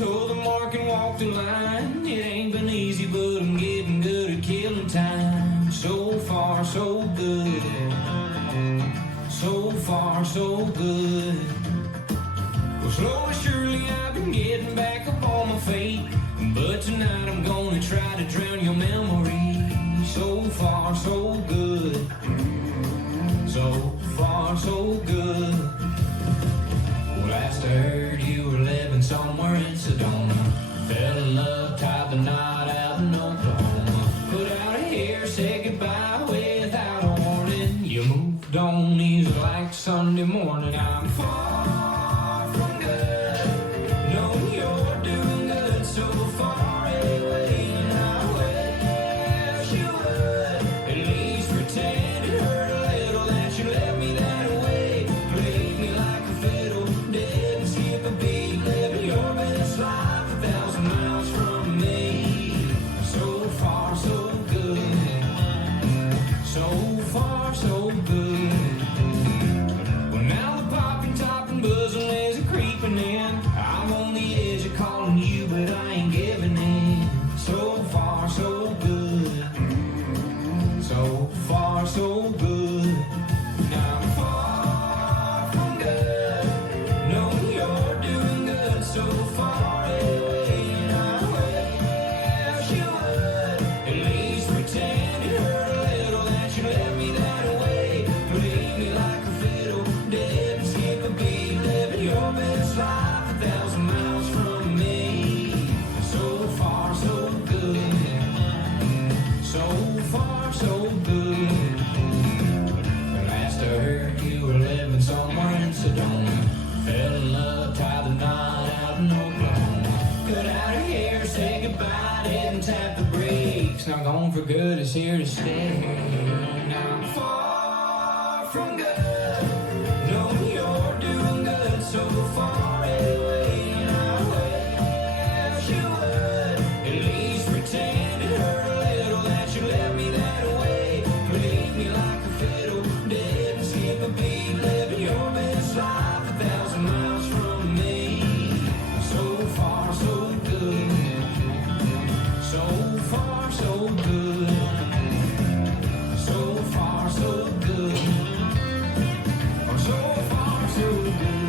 toe the mark and walk the line. It ain't been easy, but I'm getting good at killing time. So far, so good. So far, so good. Well, slowly, surely, I've been getting back up on my feet. But tonight I'm gonna try to drown your memory. So far, so good. So far, so good. Well, last I heard you were living somewhere in Sedona. Fell in love, tied the knot out in Oklahoma. Put out a hair, said goodbye without a warning. You moved on easy like Sunday morning. I'm far from good. No, you're doing good so far away. And I wish you would at least pretend it hurt a little that you left me that way. Played me like a fiddle, didn't skip a beat, living your best life 1,000 miles from me. So far, so good. So far, so good. Well, now the popping, topping, buzzing is a creeping in. I'm on the edge of calling you, but I ain't giving in. So far, so good. So far, so good. Now I'm far from good. No, you're doing good so far away. And I wish you would at least pretend it hurt a little that you left me that way. Played me like a fiddle, didn't skip a beat, living your best life 1,000 miles from me. So far, so good. So far, so good. Last I heard you were living somewhere in Sedona. Fell in love, tied the knot out in Oklahoma. Cut out her hair, say goodbye, didn't tap the brakes. Now gone for good, it's here to stay. Now I'm far from good. No, you're doing good so far away. And I wish you would at least pretend it hurt a little that you left me that way. Played me like a fiddle, didn't skip a beat, living your best life 1,000 miles from me. So far, so good. So far, so good. So far, so good. Oh, so far, so good.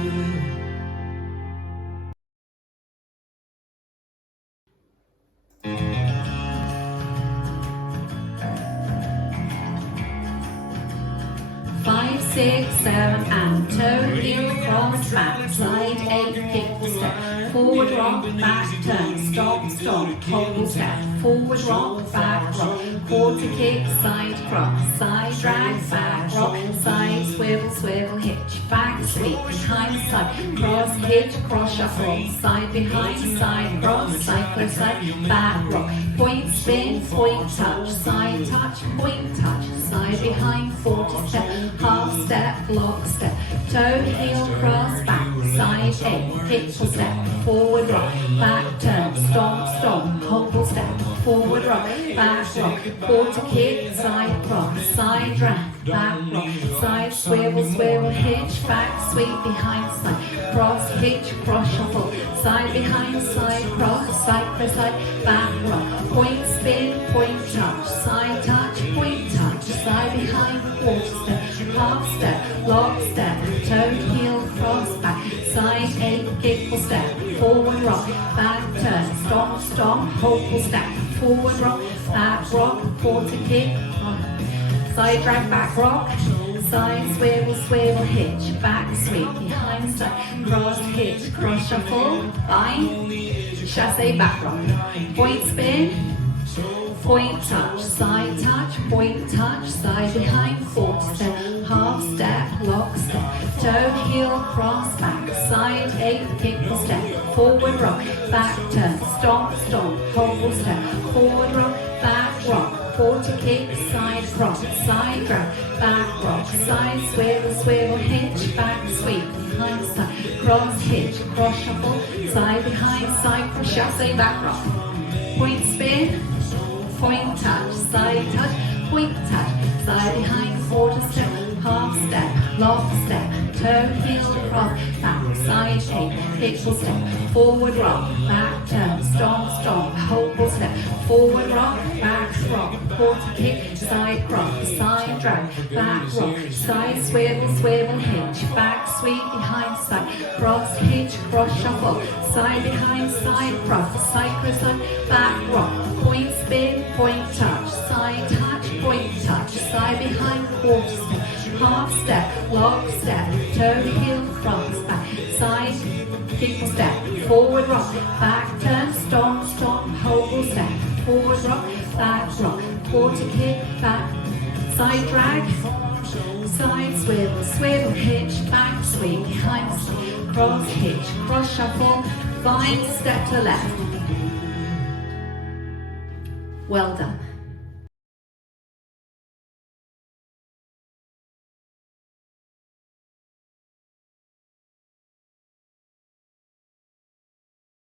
5, 6, 7, and toe, heel, cross, back, slide, 8, kick, step, forward rock, back, turn, stop, stop, hobble step, forward rock, back rock, quarter kick, side cross, side drag, back rock, side swivel, swivel, hitch, back sweep, behind side, cross, hitch, cross shuffle, side behind, side cross, side close, side, back rock, point spin, point touch, side touch, point touch, side behind, quarter step, half step, lock step, toe, heel, cross, back, side, 8, kick or step, forward rock, back turn, stomp, stomp, hobble step, forward rock, back rock, quarter kick, side cross, side drag, back rock, side swivel, swivel, hitch, back sweep, behind side, cross, hitch, cross shuffle, side behind, side cross, side press, side, back rock, point spin, point touch, side touch, point touch, side behind, quarter step, half step, lock step, toe, heel, cross, back, side 8, kick or step, forward rock, back turn, stomp, stomp, hobble step, forward rock, quarter kick, side drag, back rock, side swivel, swivel, hitch, back sweep, behind side, cross, hitch, cross shuffle, bind, chassé, back rock, point spin, point touch, side touch, point touch, side behind, quarter step, half step, lock step, toe, heel, cross, back, side 8, kick or step, forward rock, back turn, stomp, stomp, hobble step, forward rock, quarter kick, side cross, side drag, back rock, side swivel, swivel, hitch, back sweep, behind side, cross, hitch, cross shuffle, side behind, side cross, chassé, back rock, point spin, point touch, side touch, point touch, side behind, quarter step, half step, lock step, toe, heel, cross, back, side kick full step, forward rock, back turn, stomp, stomp, hold full step, forward rock, quarter kick, side rock, side drag, back rock, side swivel, swivel hinge, back sweep behind side, cross hitch, cross shuffle, side behind side cross, side cross side, back rock, point spin, point touch, side touch, point touch, side behind quarter step, half step, lock step, toe heel, cross back, side kick step, forward rock, back turn, stomp, stomp, hold step, forward rock, back rock, quarter kick, back, side drag, side swivel, swivel hitch, back sweep, behind side, cross hitch, cross shuffle, vine step to left. Well done.